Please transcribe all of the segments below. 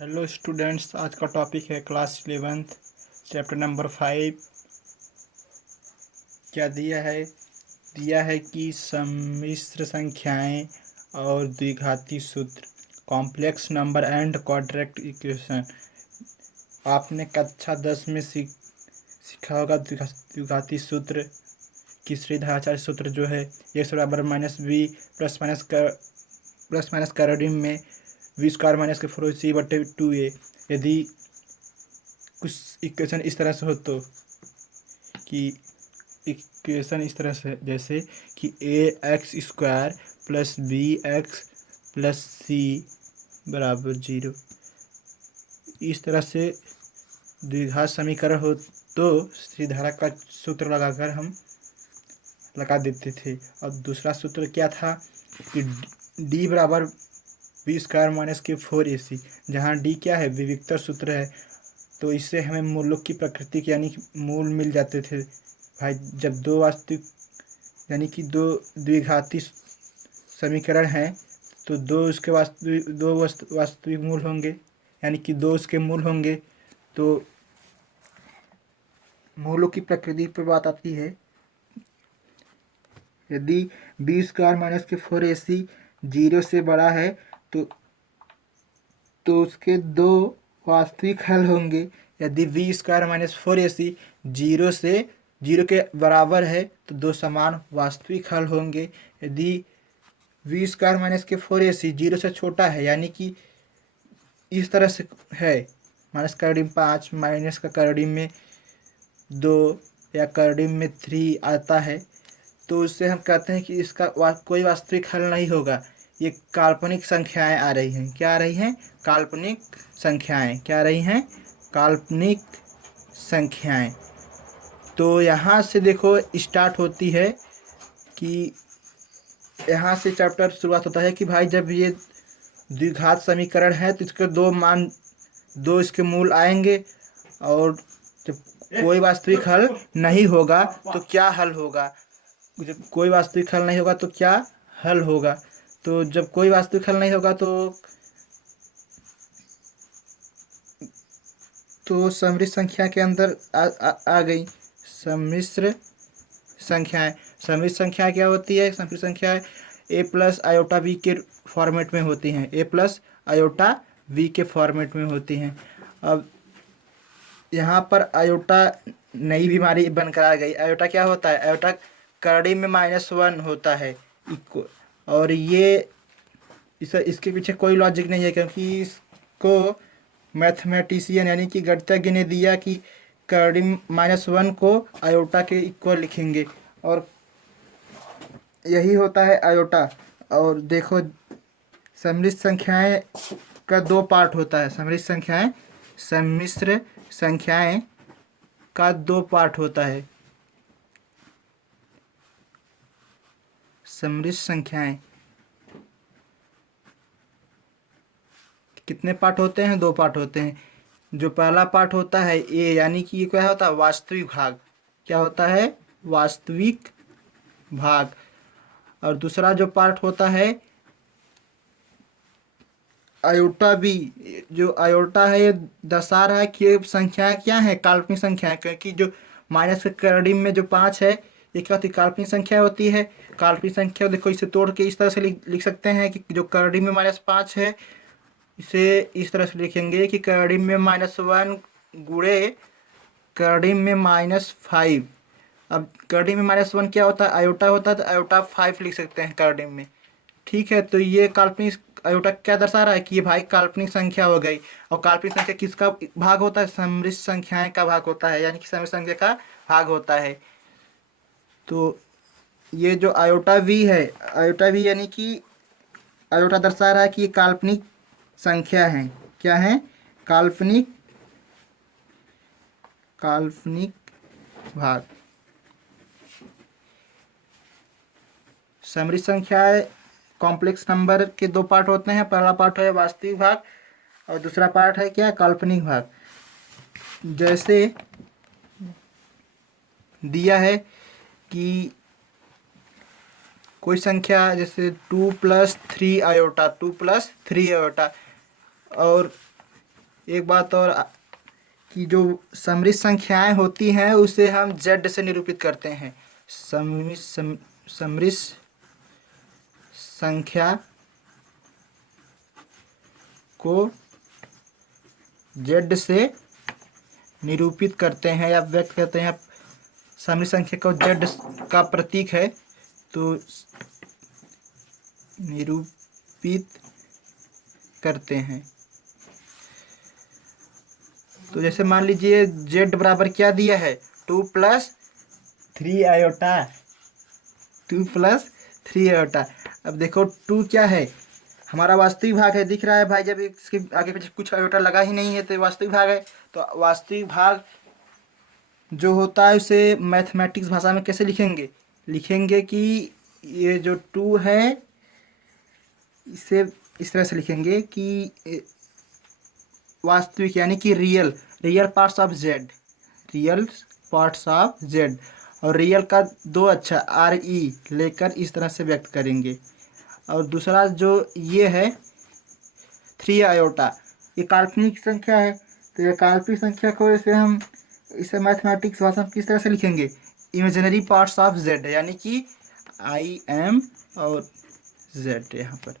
Hello students, आज का topic है क्लास 11th चैप्टर नंबर 5। क्या दिया है कि सम्मिश्र संख्याएं और द्विघाती सूत्र, complex number and quadratic equation. आपने कक्षा 10 में सीखा होगा द्विघाती सूत्र की श्रीधराचार्य सूत्र जो है x बराबर -b प्लस माइनस करड़िम में v स्क्वायर माइनस के 4c/2a। यदि कुछ इक्वेशन इस तरह से हो तो कि इक्वेशन इस तरह से जैसे कि ax² plus bx plus c बराबर 0, इस तरह से द्विघात समीकरण हो तो श्रीधरा का सूत्र लगाकर हम लगा देते थे। अब दूसरा सूत्र क्या था कि d बराबर b² माइनस के 4ac, जहाँ d क्या है, विविक्तर सूत्र है, तो इससे हमें मूलों की प्रकृति यानी कि मूल मिल जाते थे भाई। जब दो वास्तविक यानी कि दो द्विघाती समीकरण हैं तो दो वास्तविक मूल होंगे, यानी कि दो उसके मूल होंगे, तो मूलों की प्रकृति पर बात आती है। यदि b² माइनस के 4ac 0 से बड़ा है तो उसके दो वास्तविक हल होंगे। यदि v² माइनस 4ac 0 के बराबर है तो दो समान वास्तविक हल होंगे। यदि v² माइनस के 4ac 0 से छोटा है, यानी कि इस तरह से है, माइनस करड़िम 5 माइनस का करड़िम में 2 या करड़िम में 3 आता है, तो उससे हम कहते हैं कि इसका कोई वास्तविक हल नहीं होगा, ये काल्पनिक संख्याएं आ रही हैं। क्या आ रही हैं? काल्पनिक संख्याएं। क्या आ रही हैं? काल्पनिक संख्याएं। तो यहाँ से देखो स्टार्ट होती है कि यहाँ से चैप्टर शुरुआत होता है कि भाई जब ये द्विघात समीकरण है तो इसके दो इसके मूल आएंगे, और जब कोई वास्तविक हल नहीं होगा तो क्या हल होगा। जब कोई वास्तविक हल नहीं होगा तो क्या हल होगा। तो जब कोई वास्तविक हल नहीं होगा तो सम्मिश्र संख्या के अंदर आ गई सम्मिश्र संख्याएं। सम्मिश्र संख्या क्या होती है? सम्मिश्र संख्याएं a प्लस आयोटा v के फॉर्मेट में होती हैं। a प्लस आयोटा v के फॉर्मेट में होती हैं। अब यहाँ पर आयोटा नई बीमारी बनकर आ गई। आयोटा क्या होता है? आयोटा करड़ी में -1 होता है, और ये इसके पीछे कोई लॉजिक नहीं है, क्योंकि इसको मैथमेटिशियन यानी कि गणितज्ञ ने दिया कि करड़ी -1 को आयोटा के इक्वल लिखेंगे, और यही होता है आयोटा। और देखो, सम्मिश्र संख्याएं का दो पार्ट होता है। सम्मिश्र संख्याएं का दो पार्ट होता है। सम्मिश्र संख्याएं कितने पार्ट होते हैं? दो पार्ट होते हैं। जो पहला पार्ट होता है ए, यानी कि ये क्या होता है? वास्तविक भाग। क्या होता है? वास्तविक भाग। और दूसरा जो पार्ट होता है आयोटा बी। जो आयोटा है ये दर्शा रहा है कि ये संख्या क्या है? काल्पनिक संख्या है, क्योंकि जो माइनस के करड़ी में जो 5 है ये क्या होती है? काल्पनिक संख्या होती है। काल्पनिक संख्या देखो, इसे तोड़ के इस तरह से लिख सकते हैं कि जो करड़ी में -5 है इसे इस तरह से लिखेंगे कि करड़ी में -1 गुणे करड़ी में -5। अब करड़ी में -1 क्या होता है? आयोटा होता है, तो आयोटा 5 लिख सकते हैं करड़ी में। ठीक है, तो ये काल्पनिक आयोटा क्या दर्शा रहा है कि ये भाई काल्पनिक संख्या हो गई। और काल्पनिक संख्या किसका भाग होता है? सम्मिश्र संख्याएं का भाग होता है, यानी कि सम्मिश्र संख्या का भाग होता है। तो ये जो आयोटा वी है, आयोटा वी यानी कि आयोटा दर्शा रहा है कि ये काल्पनिक संख्या है। क्या है? काल्पनिक भाग। सम्मिश्र संख्याएं कॉम्प्लेक्स नंबर के दो पार्ट होते हैं। पहला पार्ट है वास्तविक भाग और दूसरा पार्ट है क्या? काल्पनिक भाग। जैसे दिया है कि कोई संख्या जैसे 2 + 3 आयोटा, और एक बात और कि जो सममित संख्याएं होती हैं उसे हम z से निरूपित करते हैं। सममित संख्या को z से निरूपित करते हैं या व्यक्त करते हैं। सममित संख्या को z का प्रतीक है तो निरूपित करते हैं। तो जैसे मान लीजिए z बराबर क्या दिया है, 2 + 3 आयोटा, 2 + 3 आयोटा। अब देखो 2 क्या है, हमारा वास्तविक भाग है, दिख रहा है भाई। जब इसके आगे पीछे कुछ आयोटा लगा ही नहीं है तो वास्तविक भाग है। तो वास्तविक भाग जो होता है उसे मैथमेटिक्स भाषा में कैसे लिखेंगे, लिखेंगे कि ये जो 2 है इसे इस तरह से लिखेंगे कि वास्तविक यानी कि real parts of z, real parts of z, और रियल का 2 अक्षर RE लेकर इस तरह से व्यक्त करेंगे। और दूसरा जो ये है 3 आयोटा, ये काल्पनिक संख्या है। तो ये काल्पनिक संख्या को इसे मैथमेटिक्स भाषा में किस तरह से लिखेंगे, इमेजिनरी पार्ट्स ऑफ z, यानी कि IM और z यहाँ पर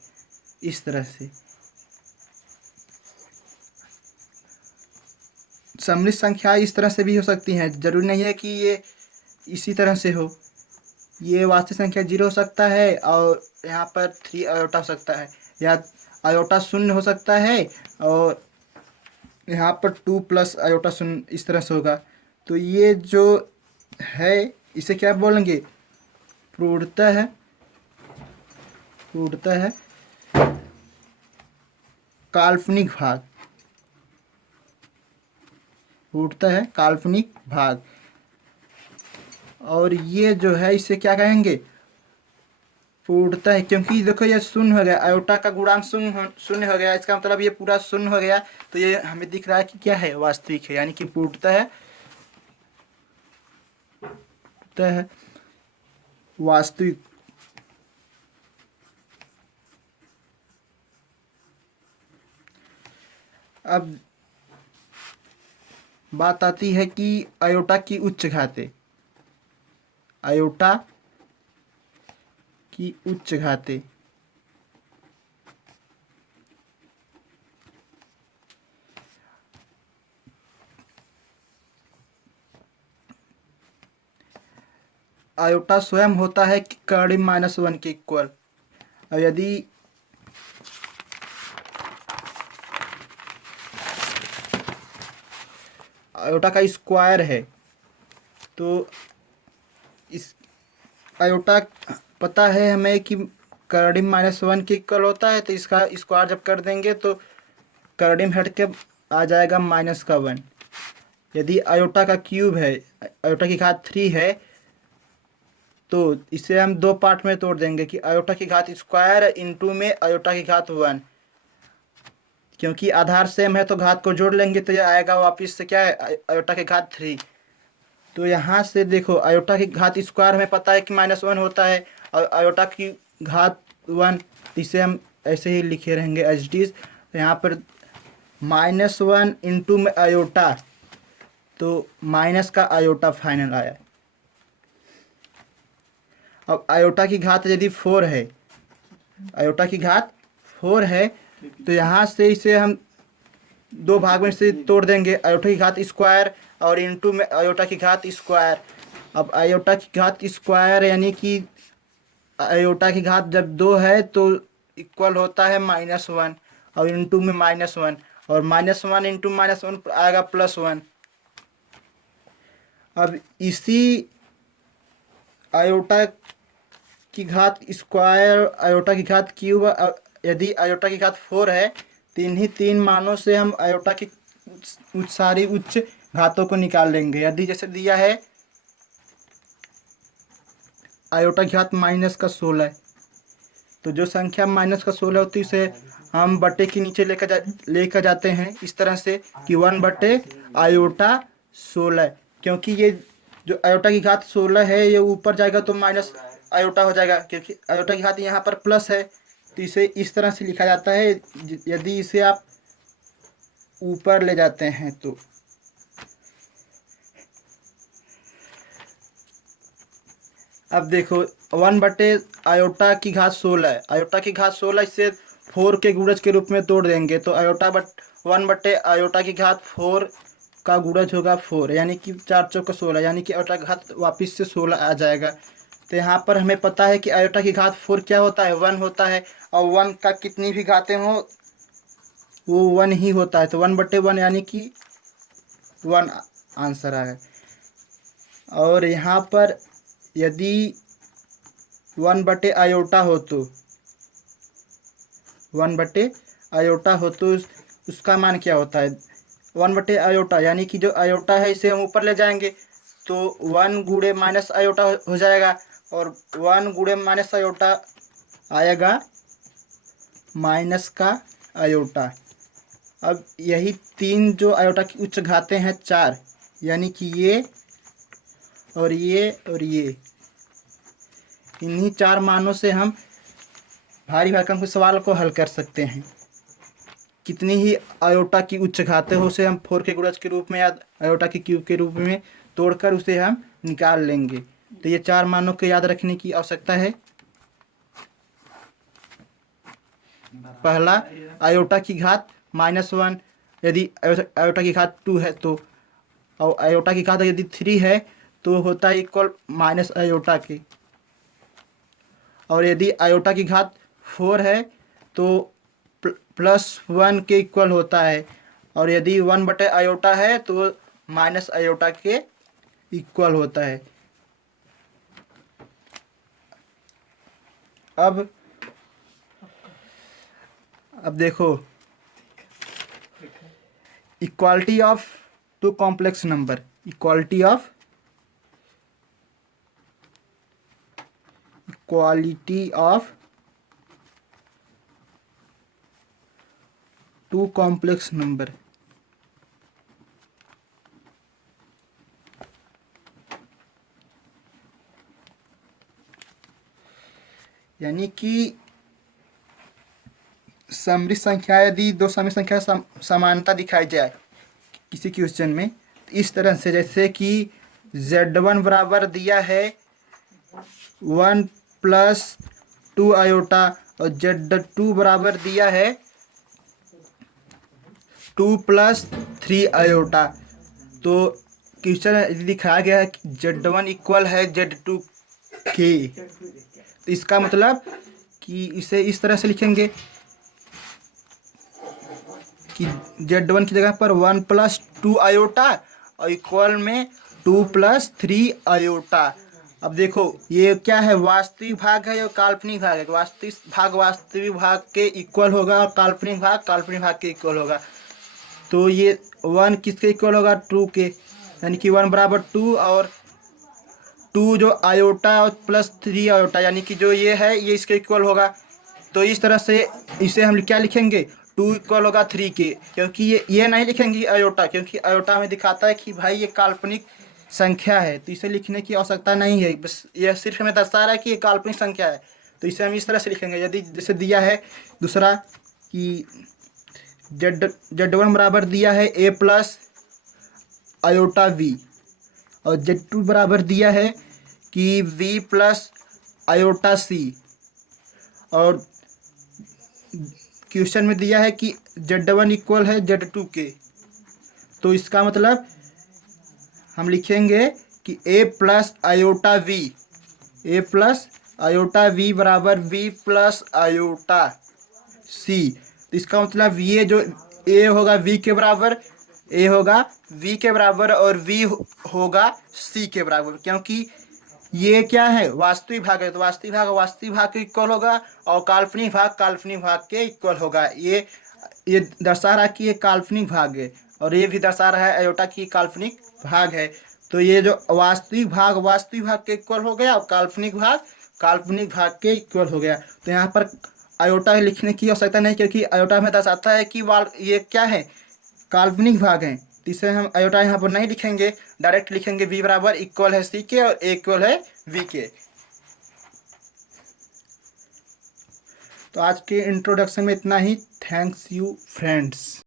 इस तरह से। सममित संख्या इस तरह से भी हो सकती हैं, जरूरी नहीं है कि ये इसी तरह से हो। ये वास्तविक संख्या 0 हो सकता है और यहाँ पर 3 आयोटा हो सकता है, या आयोटा 0 हो सकता है और यहाँ पर 2 + आयोटा 0 इस तरह से होगा। तो ये जो है इसे क्या बोलेंगे, पूर्णतः काल्पनिक भाग, पूर्णतः काल्पनिक भाग। और ये जो है इसे क्या कहेंगे, पूर्णतः, क्योंकि देखो ये 0 हो गया, आयोटा का गुणांक 0 हो गया, इसका मतलब ये पूरा 0 हो गया। तो ये हमें दिख रहा है कि क्या है, वास्तविक है, यानी कि पूर्णतः वास्तविक। अब बात आती है कि आयोटा की उच्च घातें, आयोटा की उच्च घातें। आयोटा स्वयं होता है कि कर्डिम -1 के इक्वल। और यदि आयोटा का स्क्वायर है तो इस आयोटा पता है हमें कि कर्डिम -1 के इक्वल होता है, तो इसका स्क्वायर जब कर देंगे तो कर्डिम हट के आ जाएगा -1। यदि आयोटा का क्यूब है, आयोटा की घात 3 है, तो इसे हम 2 पार्ट में तोड़ देंगे कि आयोटा की घात स्क्वायर इंटू में आयोटा की घात 1। क्योंकि आधार सेम है तो घात को जोड़ लेंगे तो ये आएगा वापस से क्या है, आयोटा की घात 3। तो यहाँ से देखो आयोटा की घात स्क्वायर हमें पता है कि -1 होता है, और आयोटा की घात 1, इसे हम ऐसे ही लिखे रहेंगे एच डी। तो यहाँ पर -1 इंटू में आयोटा, तो माइनस का आयोटा फाइनल आया। अब आयोटा की घात यदि 4 है, आयोटा की घात 4 है, तो यहाँ से इसे हम 2 भाग में से तोड़ देंगे, आयोटा की घात स्क्वायर और इंटू में आयोटा की घात स्क्वायर। अब आयोटा की घात स्क्वायर यानी कि आयोटा की घात जब 2 है तो इक्वल होता है -1 और इंटू में -1, और -1 इंटू -1 आएगा +1। अब इसी आयोटा की घात स्क्वायर, आयोटा की घात क्यूब, यदि आयोटा की घात 4 है तो इन्हीं 3 मानों से हम आयोटा की सारी उच्च घातों को निकाल लेंगे। यदि जैसे दिया है आयोटा की घात -16, तो जो संख्या -16 होती है उसे हम बटे के नीचे लेकर जाते हैं इस तरह से कि 1/आयोटा 16, क्योंकि ये जो आयोटा की घात 16 है ये ऊपर जाएगा तो माइनस आयोटा हो जाएगा, क्योंकि आयोटा की घात यहाँ पर प्लस है। तो इसे इस तरह से लिखा जाता है। यदि इसे आप ऊपर ले जाते हैं तो अब देखो 1/आयोटा की घात 16 है। आयोटा की घात 16 इसे 4 के गुणज के रूप में तोड़ देंगे तो 1/4 का गुणज होगा 4, यानी कि 4 चौक 16, यानी कि आयोटा की घात वापिस से 16 आ जाएगा। तो यहाँ पर हमें पता है कि आयोटा की घात 4 क्या होता है, 1 होता है, और 1 का कितनी भी घातें हो वो 1 ही होता है। तो 1/1 यानी कि 1 आंसर आया। और यहाँ पर यदि 1/आयोटा हो तो 1/आयोटा हो तो उसका मान क्या होता है, 1/आयोटा यानी कि जो आयोटा है इसे हम ऊपर ले जाएंगे तो 1 गुणे माइनस आयोटा हो जाएगा, और 1 गुणे माइनस आयोटा आएगा माइनस का आयोटा। अब यही 3 जो आयोटा की उच्च घातें हैं 4, यानी कि ये और ये और ये, इन्हीं 4 मानों से हम भारी भरकम के सवाल को हल कर सकते हैं। कितनी ही आयोटा की उच्च घातें हो उसे हम 4 के गुणज के रूप में या आयोटा के क्यूब के रूप में तोड़कर उसे हम निकाल लेंगे। तो ये 4 मानों को याद रखने की आवश्यकता है। पहला, आयोटा की घात -1 यदि आयोटा की घात 2 है तो, और आयोटा की घात यदि 3 है तो होता है इक्वल माइनस आयोटा के, और यदि आयोटा की घात 4 है तो +1 के इक्वल होता है, और यदि 1/आयोटा है तो माइनस आयोटा के इक्वल होता है। अब देखो, equality of two complex number, equality of two complex number. यानी कि सममित संख्या, यदि दो सममित संख्या समानता दिखाई जाए किसी क्वेश्चन में, तो इस तरह से, जैसे कि Z1 बराबर दिया है 1 + 2 आयोटा और Z2 बराबर दिया है 2 + 3 आयोटा। तो क्वेश्चन दिखाया गया है कि Z1 इक्वल है Z2 के, तो इसका मतलब कि इसे इस तरह से लिखेंगे कि Z1 की जगह पर 1 + 2 आयोटा और इक्वल में 2 + 3 आयोटा। अब देखो ये क्या है, वास्तविक भाग है या काल्पनिक भाग है। वास्तविक भाग के इक्वल होगा और काल्पनिक भाग के इक्वल होगा। तो ये 1 किसके इक्वल होगा, 2 के, यानी कि 1 बराबर 2, और 2 जो आयोटा और +3 आयोटा, यानी कि जो ये है ये इसके इक्वल होगा। तो इस तरह से इसे हम क्या लिखेंगे, 2 इक्वल होगा 3 के, क्योंकि ये नहीं लिखेंगे आयोटा, क्योंकि आयोटा हमें दिखाता है कि भाई ये काल्पनिक संख्या है, तो इसे लिखने की आवश्यकता नहीं है, बस ये सिर्फ हमें दर्शा रहा है कि ये काल्पनिक संख्या है। तो इसे हम इस तरह से लिखेंगे। यदि जैसे दिया है दूसरा कि Z1 बराबर दिया है A + आयोटा V, और Z2 बराबर दिया है कि V + आयोटा C, और क्वेश्चन में दिया है कि Z1 इक्वल है Z2 के। तो इसका मतलब हम लिखेंगे कि A + आयोटा V बराबर V + आयोटा C। तो इसका मतलब ये जो A होगा V के बराबर, A होगा V के बराबर और V होगा C के बराबर, क्योंकि ये क्या है, वास्तविक भाग है, तो वास्तविक भाग के इक्वल होगा और काल्पनिक भाग के इक्वल होगा। ये दर्शा रहा है कि ये काल्पनिक भाग है, और ये भी दर्शा रहा है आयोटा की काल्पनिक भाग है। तो ये जो वास्तविक भाग के इक्वल हो गया और काल्पनिक भाग के इक्वल हो गया। तो यहाँ पर आयोटा लिखने की आवश्यकता नहीं, क्योंकि आयोटा में दर्शाता है कि ये क्या है, काल्पनिक भाग हैं। तो इसे हम आयोटा यहाँ पर नहीं लिखेंगे, डायरेक्ट लिखेंगे V बराबर इक्वल है C के और A इक्वल है V के। तो आज के इंट्रोडक्शन में इतना ही। Thanks you friends.